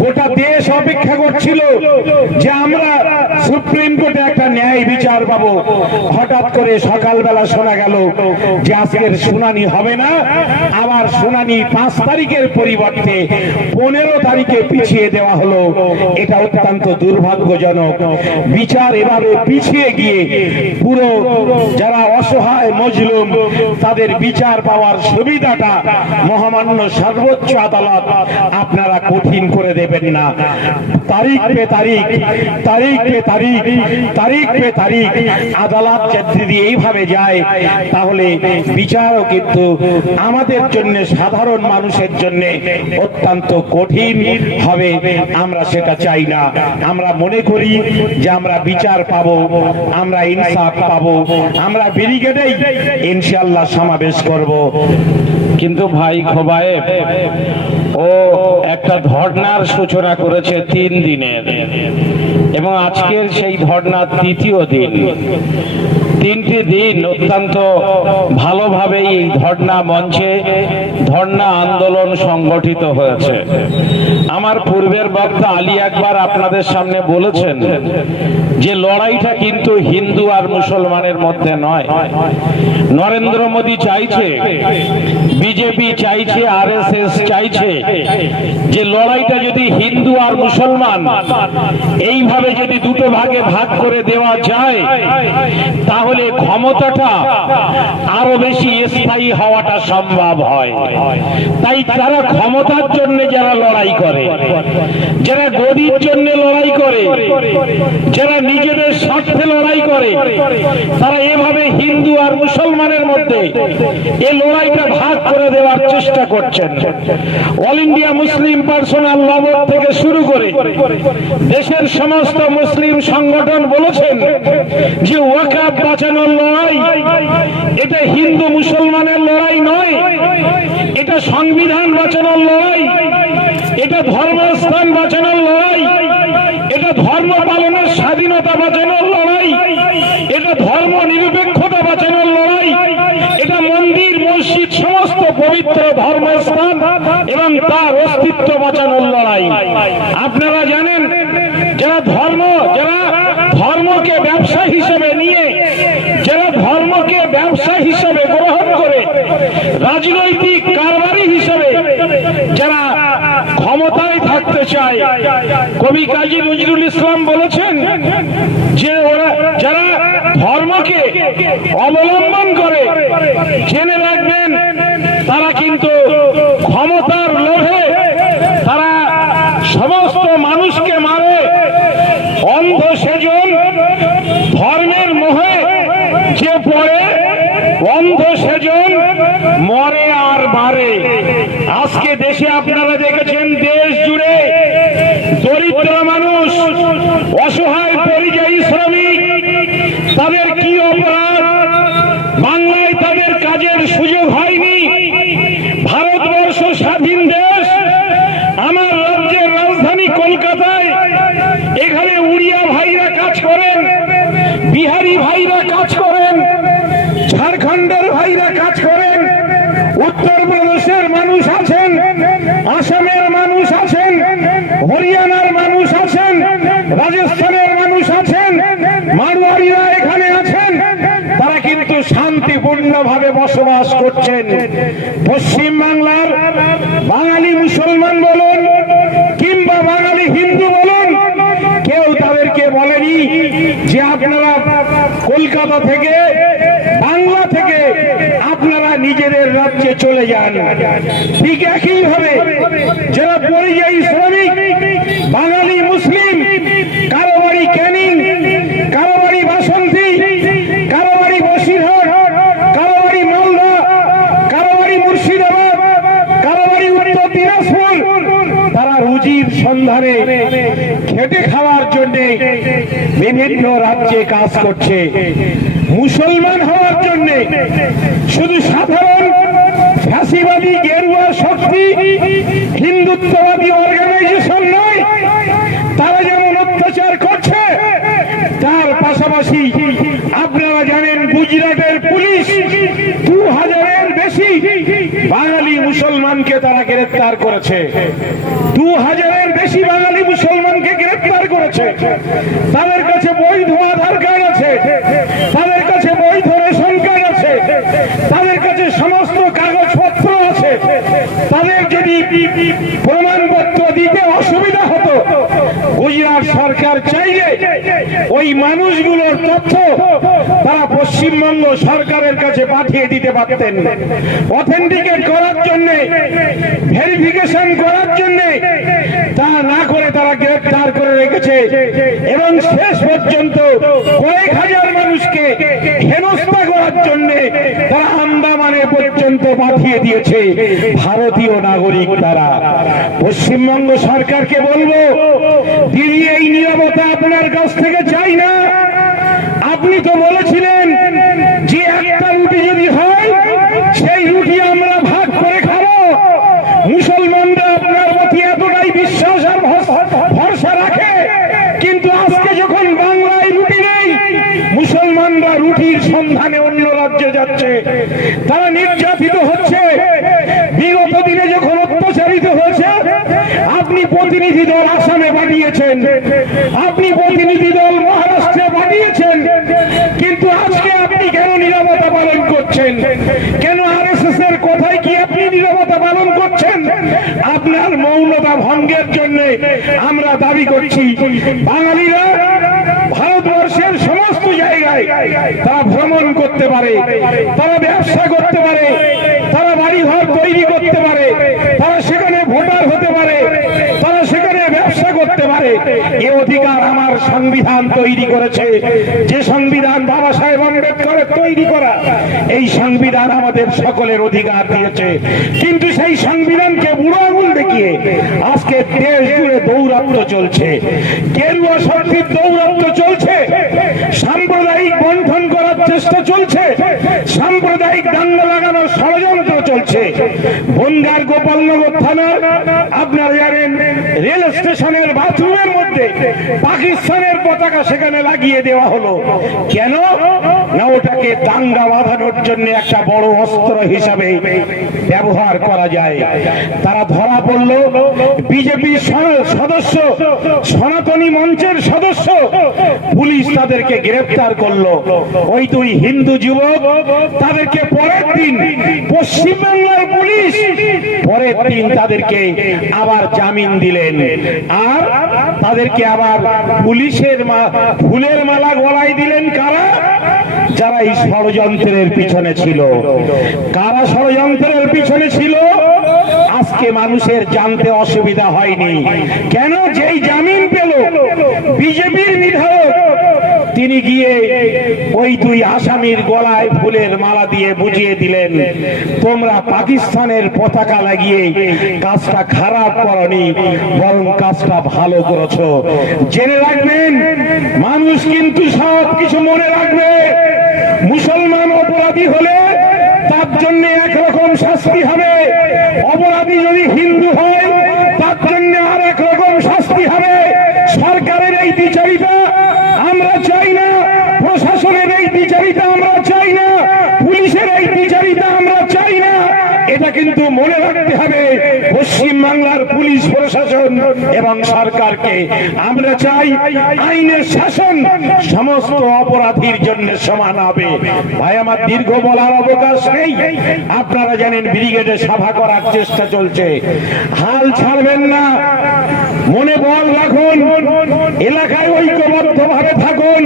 গোটা দেশ অপেক্ষা করছিল যে আমরা সুপ্রিম কোর্টে বিচার পাবো হঠাৎ করে সকালবেলা শোনা গেল যে আজকের শুনানি হবে না, আবার শুনানি পাঁচ তারিখের পরিবর্তে পনেরো তারিখে পিছিয়ে দেওয়া হলো। এটা অত্যন্ত দুর্ভাগ্যজনক। বিচার এভাবে পিছিয়ে গিয়ে পুরো যারা অসহায় মজলুম, তাদের বিচার পাওয়ার সুবিধাটা মহামান্য সর্বোচ্চ আদালত আপনারা কঠিন করে দেবেন না। তারিখ পে তারিখ তারিখ পে তারিখ তারিখ পে তারিখ আদালত যদি এইভাবে যায়, তাহলে বিচারও কিন্তু আমাদের জন্য, সাধারণ মানুষের জন্য অত্যন্ত কঠিন হবে। আমরা সেটা চাই না। আমরা মনে করি যে আমরা বিচার পাবো, আমরা ইনসাফ পাবো, আমরা ব্যারিকেডেই ইনশাল্লাহ সমাবেশ করব। কিন্তু ভাই খোবায়েব ও একটা ধর্নার সূচনা করেছে তিন দিনের। এবং আজকের সেই ধর্নার তৃতীয় দিন। তিনটি দিন অত্যন্ত ভালোভাবেই ধর্না মঞ্চে ধর্না আন্দোলন সংগঠিত হয়েছে। আমার পূর্বের বক্তা আলী একবার আপনাদের সামনে বলেছেন যে লড়াইটা কিন্তু হিন্দু আর মুসলমানের মধ্যে নয়। নরেন্দ্র মোদী চাইছে, বিজেপি চাইছে, আরএসএস চাইছে যে লড়াইটা যদি হিন্দু আর মুসলমান এইভাবে যদি দুটো ভাগে ভাগ করে দেওয়া যায়, তাহলে ক্ষমতাটা আরও বেশি স্থায়ী হওয়াটা সম্ভব হয়। তাই তারা ক্ষমতার জন্য যারা লড়াই করে, যারা গদির জন্য লড়াই করে, যারা নিজেদের স্বার্থে লড়াই করে, তারা এভাবে হিন্দু আর মুসলমানের মধ্যে এই লড়াইটা ভাগ করে দেওয়ার চেষ্টা করছেন। অল ইন্ডিয়া মুসলিম পার্সোনাল লবর থেকে শুরু করে দেশের সমস্ত মুসলিম সংগঠন বলেছেন যে ওয়াকাব বাঁচানোর লড়াই। এটা হিন্দু মুসলমানের লড়াই নয়। এটা সংবিধান বাঁচানোর লড়াই। এটা ধর্মস্থান বাঁচানোর লড়াই। এটা ধর্ম পালনের স্বাধীনতা বাঁচানোর লড়াই। এটা ধর্ম নিরপেক্ষতা বাঁচানোর লড়াই। এটা মন্দির, মসজিদ, সমস্ত পবিত্র ধর্মস্থান এবং তার অস্তিত্ব বাঁচানোর লড়াই। আপনারা জানেন, যারা ধর্ম যারা ধর্মকে ব্যবসা হিসেবে নিয়ে যারা ধর্মকে ব্যবসা হিসেবে গ্রহণ করে রাজনৈতিক কারবারি হিসেবে যারা ক্ষমতায় থাকতে চায়, কবি কাজী নজরুল ইসলাম বলেছেন যে ওরা যারা ধর্মকে অবলম্বন করে, জেনে রাখবেন, তারা কিন্তু ক্ষমতার লোভে তারা সমস্ত মানুষকে মারে অন্ধ সেজন ধর্মের মোহে যে পড়ে অন্ধ সেজন মরে আর বাড়ে আজকে দেশে আপনারা দেখেছেন দেশ জুড়ে দরিদ্র মানুষ অসহায় পরিযায়ী শ্রমিক তাদের কি অপরাধ বাংলায় তাদের কাজের সুযোগ হয়নি ভারতবর্ষ স্বাধীন দেশ আমার রাজ্যের রাজধানী কলকাতায় এখানে উড়িয়া ভাইরা কাজ করেন বিহারি ভাইরা কাজ করেন ঝাড়খণ্ডের ভাইরা কাজ করেন উত্তরপ্রদেশের মানুষ আছেন আসামের মানুষ আছেন, হরিয়ানার মানুষ আছেন, রাজস্থানের মানুষ আছেন, মারোয়ারিরা এখানে আছেন, তারা কিন্তু শান্তিপূর্ণ ভাবে বসবাস করছেন। পশ্চিম বাংলার বাঙালি মুসলমান বলুন কিংবা বাঙালি হিন্দু বলুন, কেউ তাদেরকে বলেনি যে আপনারা কলকাতা থেকে, বাংলা থেকে আপনারা নিজেদের রাজ্যে চলে যান। ঠিক একই ভাবে যারা পরিযায়ী শ্রমিক, বাঙালি, মুসলিম কারও বাড়ি ক্যানিং কারও বাড়ি বাসন্তী কারও বাড়ি বসিরহাট কারও বাড়ি মালদা কারও বাড়ি মুর্শিদাবাদ কারও বাড়ি উত্তর দিনাজপুর, তারা রুজির সন্ধানে খেটে খাওয়ার জন্য বিভিন্ন রাজ্যে কাজ করছে। মুসলমান হওয়ার জন্য শুধু সাধারণ ফ্যাসিবাদী গেরুয়া শক্তি, হিন্দুত্ববাদী অর্গানাইজেশন নয়, তারা যেমন অত্যাচার করছে, তার পাশাপাশি আপনারা জানেন গুজরাটের পুলিশ দু হাজারের বেশি বাঙালি মুসলমানকে তারা গ্রেফতার করেছে। দু হাজারের বেশি বাঙালি মুসলমানকে গ্রেফতার করেছে। তাদের কাছে বৈধ আধার কার্ড আছে তাদের কাছে বৈধ রেশন কার্ড আছে তাদের কাছে সমস্ত কাগজপত্র আছে তাদের যদি প্রমাণপত্র দিতে অসুবিধা হতো গুজরাট সরকার চাইলে ওই মানুষগুলোর তথ্য তারা পশ্চিমবঙ্গ সরকারের কাছে পাঠিয়ে দিতে পারতেন। অথেন্টিকেট করার জন্য ভেরিফিকেশন করার জন্য তা না করে তারা গ্রেফতার করে রেখেছে এবং শেষ পর্যন্ত কয়েক হাজার মানুষকে হেনস্থা করার জন্য তারা আন্দামানে পর্যন্ত পাঠিয়ে দিয়েছে ভারতীয় নাগরিক তারা। পশ্চিমবঙ্গ সরকারকে বলব দিদি এই নিরাপত্তা আপনার কাছ থেকে চাই না। আপনি তো বলেছিলেন যে একটা রুটি যদি হয়, সেই রুটি আমরা ভাগ করে খাব। মুসলমানরা আপনার প্রতি এতটাই বিশ্বাস আর ভরসা রাখে। কিন্তু আজকে যখন বাংলায় রুটি নেই, মুসলমানরা রুটির সন্ধানে অন্য রাজ্যে যাচ্ছে। তারা নির্যাতিত হচ্ছে। বিগত দিনে যখন অত্যাচারিত হয়েছে আপনি প্রতিনিধি দল আসামে পাঠিয়েছেন। আপনি প্রতিনিধি দল মহারাষ্ট্রে পাঠিয়েছেন। কিন্তু আজকে আপনি কেন নিরাপত্তা পালন করছেন? কেন আরএসএস এর কথায় কি আপনি নিরাপত্তা পালন করছেন? আপনার মৌনতা ভঙ্গের জন্য আমরা দাবি করছি, বাঙালিরা ভারতবর্ষের সমস্ত জায়গায় তারা ভ্রমণ করতে পারে, তারা ব্যবসা করতে পারে, তারা বাড়ি ঘর তৈরি করতে পারে, তারা সেখানে ভোটার হতে পারে করতে পারে, এ অধিকার আমার সংবিধান তৈরি করেছে। যে সংবিধান বাবা সাহেব আম্বেদকরের তৈরি করা, এই সংবিধান আমাদের সকলের অধিকার দিয়েছে। কিন্তু সেই সংবিধানকে বুড়ো আঙুল দেখিয়ে আজকে দেশ জুড়ে দৌরাত্ম চলছে। গেরুয়া শক্তির দৌরাত্ম চলছে। সাম্প্রদায়িক বন্ঠন করার চেষ্টা চলছে। সাম্প্রদায়িক দাঙ্গা লাগানোর ষড়যন্ত্র চলছে। বনগার গোপালনগর থানার আপনারা জানেন, রেল স্টেশনের বাথরুমের মধ্যে পাকিস্তানের পতাকা সেখানে লাগিয়ে দেওয়া হলো। কেন? না, ওটাকে দাঙ্গা বাঁধানোর জন্য একটা বড় অস্ত্র হিসাবে ব্যবহার করা যায়। তারা ধরা পড়ল বিজেপি সদস্য, সনাতনী মঞ্চের সদস্য। পুলিশ তাদেরকে গ্রেফতার করল। ওই দুই হিন্দু যুবক তাদেরকে পরের দিন পশ্চিমবাংলার পুলিশ পরের দিন তাদেরকে আবার জামিন দিলেন। আর তাদেরকে আবার পুলিশের ফুলের মালা গলায় দিলেন কারা? যারা এই ষড়যন্ত্রের পিছনে ছিল। কারা ষড়যন্ত্রের পিছনে ছিল? আজকে মানুষের জানতে অসুবিধা হয়নি। কেন? যেই জামিন পেল, বিজেপির বিধায়ক তিনি গিয়ে ওই দুই আসামির গলায় ফুলের মালা দিয়ে বুঝিয়ে দিলেন, তোমরা পাকিস্তানের পতাকা লাগিয়ে কাজটা খারাপ করনি, বরং কাজটা ভালো করেছ। জেনে রাখবেন, মানুষ কিন্তু সব কিছু মনে রাখবে। মুসলমান অপরাধী হলে তার জন্য একরকম শাস্তি হবে। অপরাধী যদি হিন্দু হয়, তার জন্য আর এক রকম শাস্তি হবে। সরকারের এই বিচারিতা আমরা চাই না, প্রশাসনের এই বিচারিতা আমরা চাই না, পুলিশের এই বিচারিতা আমরা চাই না। এটা কিন্তু মনে রাখতে হবে, পশ্চিম বাংলার পুলিশ প্রশাসন এবং সরকারকে। আমরা চাই আইনের শাসন সমস্ত অপরাধীর জন্য সমান হবে। ভাই, আমার দীর্ঘ বলার অবকাশ নেই। আপনারা জানেন ব্রিগেডে সভা করার চেষ্টা চলছে। হাল ছাড়বেন না। মনে বল রাখুন, এলাকায় ঐক্যবদ্ধ ভাবে থাকুন।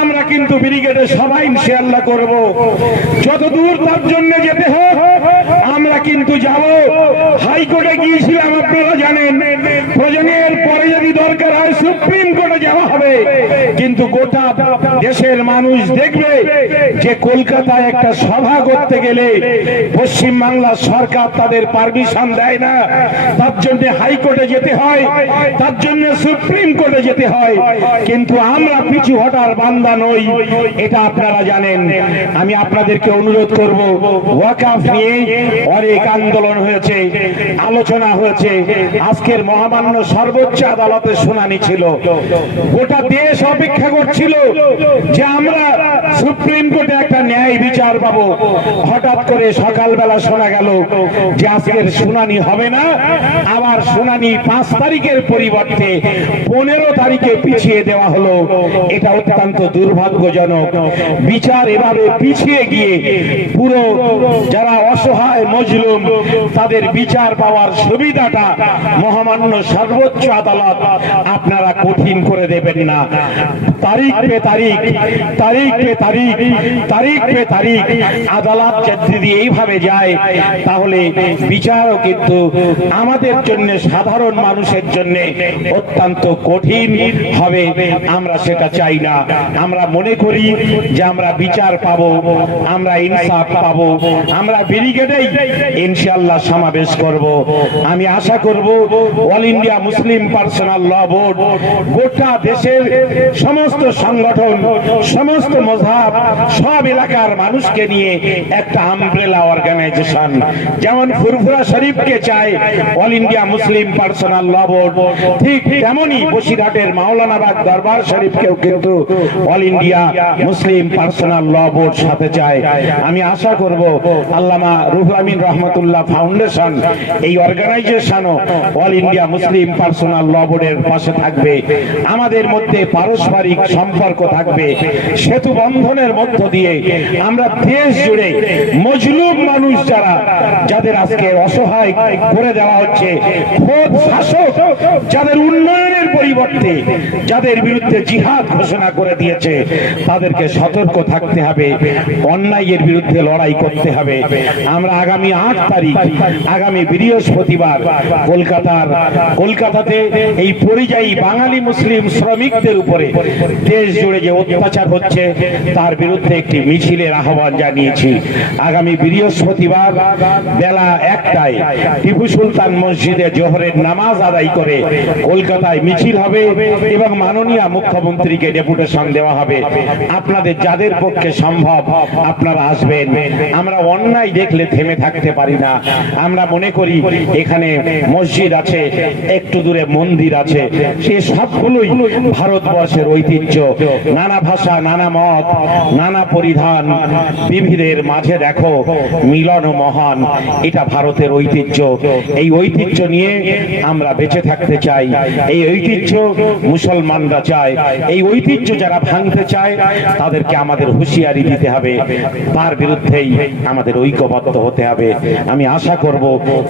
আমরা কিন্তু ব্রিগেডে সবাই ইনশাআল্লাহ করব। যত দূর তার জন্য যেতে আমরা কিন্তু যাব। হাইকোর্টে গিয়েছিলাম, আপনারা জানেন। প্রয়োজনের পরে যদি দরকার হয়, সুপ্রিম কোর্টে যাওয়া হবে। কিন্তু গোটা দেশের মানুষ দেখবে যে কলকাতায় একটা সভা করতে গেলে পশ্চিম বাংলার সরকার তাদের পারমিশন দেয় না। তার জন্য হাইকোর্টে যেতে হয়, তার জন্য সুপ্রিম কোর্টে যেতে হয়। কিন্তু আমরা পিছু হটার বান্দা নই, এটা আপনারা জানেন। আমি আপনাদেরকে অনুরোধ করব, ওয়াকাফ নিয়ে আন্দোলন হয়েছে, আলোচনা হয়েছে। আজকের মহামান্য সর্বোচ্চ আদালতে শুনানি ছিল। গোটা দেশ অপেক্ষা করছিল যে আমরা সুপ্রিম কোর্টে একটা ন্যায় বিচার পাবো। হঠাৎ করে সকালবেলা শোনা গেল যে আজকের শুনানি হবে না। আবার শুনানি পাঁচ তারিখের পরিবর্তে পনেরো তারিখে পিছিয়ে দেওয়া হলো। এটা অত্যন্ত দুর্ভাগ্যজনক। বিচার এভাবে পিছিয়ে গিয়ে পুরো যারা অসহায় মজলুম তাদের বিচার পাওয়ার সুবিধাটা মহামান্য সর্বোচ্চ আদালত আপনারা কঠিন করে দেবেন না। তারিখ পে তারিখ তারিখ পে তারিখ তারিখ পে তারিখ আদালত যদি এইভাবে যায়, তাহলে বিচারও কিন্তু আমাদের জন্য, সাধারণ মানুষের জন্য অত্যন্ত কঠিন হবে। আমরা সেটা চাই না। আমরা মনে করি যে আমরা বিচার পাবো, আমরা ইনসাফ পাবো, আমরা ব্যারিকেডেই ইনশাআল্লাহ সমাবেশ করব। আমি আশা করব all India Muslim personal law board গোটা দেশের সমস্ত সংগঠন, সমস্ত মজাব, সব এলাকার মানুষকে নিয়ে একটা আমব্রেলা অর্গানাইজেশন যেমন ফুরফুরা শরীফকে চায় all India Muslim personal law board. ঠিক তেমনি বসিরহাটের মাওলানাবাদ দরবার শরীফকেও কিন্তু all India Muslim personal law board সাথে চায় আমি আশা করব আল্লামা রুহুল আমিন রহমতুল্লাহ ফাউন্ডেশন, এই অর্গানাইজেশনও all India Muslim personal law বোর্ডের পাশে থাকবে। আমাদের মধ্যে পারস্পরিক সম্পর্ক থাকবে। সেতু বন্ধনের মধ্য দিয়ে আমরা দেশ জুড়ে মজলুম মানুষ যারা যাদের আজকে অসহায় করে দেওয়া হচ্ছে। শাসক যাদের উন্নয়নের পরিবর্তে যাদের বিরুদ্ধে জিহাদ ঘোষণা করে দিয়েছে, তাদেরকে সতর্ক থাকতে হবে, অন্যায়ের বিরুদ্ধে লড়াই করতে হবে। আমরা আগামী আট তারিখ, আগামী বৃহস্পতিবার কলকাতার, কলকাতাতে এই পরিযায়ী বাঙালি মুসলিম শ্রমিকদের উপরে দেশ জুড়ে যে অত্যাচার হচ্ছে, তার বিরুদ্ধে একটি মিছিলের আহ্বান জানিয়েছি। আগামী বৃহস্পতিবার বেলা একটায় টিপু সুলতান মসজিদে জোহরের নামাজ আদায় করে কলকাতায় মিছিল হবে এবং মাননীয় মুখ্যমন্ত্রীকে ডেপুটেশন দেওয়া হবে। আপনাদের যাদের পক্ষে সম্ভব, আপনারা আসবেন। আমরা অন্যায় দেখলে থেমে থাকতে পারি না। আমরা মনে করি এখানে মসজিদ আছে, একটু দূরে মন্দির আছে। সে সবগুলোই ভারতবর্ষের ঐতিহ্য। নানা ভাষা, নানা মত, নানা পরিধান। বিবিধের মাঝে দেখো, মিলন মহান। এটা ভারতের ঐতিহ্য। এই ঐতিহ্য নিয়ে আমরা বেঁচে থাকতে চাই। এই ঐতিহ্য মুসলমানরা চায়। এই ঐতিহ্য যারা ভাঙতে চায়, তাদেরকে আমাদের হুঁশিয়ারি দিতে হবে। তার বিরুদ্ধেই আমাদের ঐক্যবদ্ধ হতে হবে। আমি আশা করব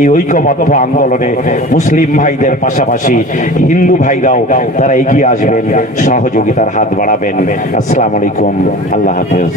এই ঐক্যবদ্ধ আন্দোলনে মুসলিম ভাইদের পাশাপাশি হিন্দু ভাইরাও তারা এগিয়ে আসবেন, সহযোগিতার হাত বাড়াবেন। আসসালামু আলাইকুম। আল্লাহ হাফেজ।